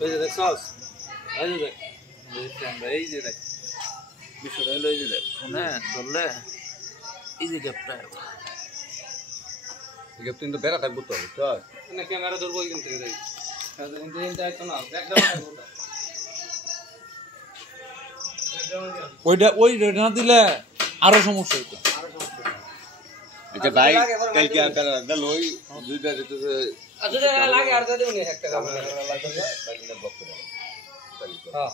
ওই যে দেখ সস এই যে দেখ এই যে দেখ বিষয়টা হলো এই যে দেখ ফোনে ধরলে এই যে গ্যাপটা গ্যাপ কিন্তু বেড়া থাকবো তো চল না ক্যামেরা ধরবো ওইখান থেকে দেখ ওইটা না দিলে আরো সমস্যা হইতো আচ্ছা ভাই কালকে আর দল ওই দুইটা যেতে আচ্ছা লাগে আর দাও নি একটা লাগবে বাকিটা বক করে হ্যাঁ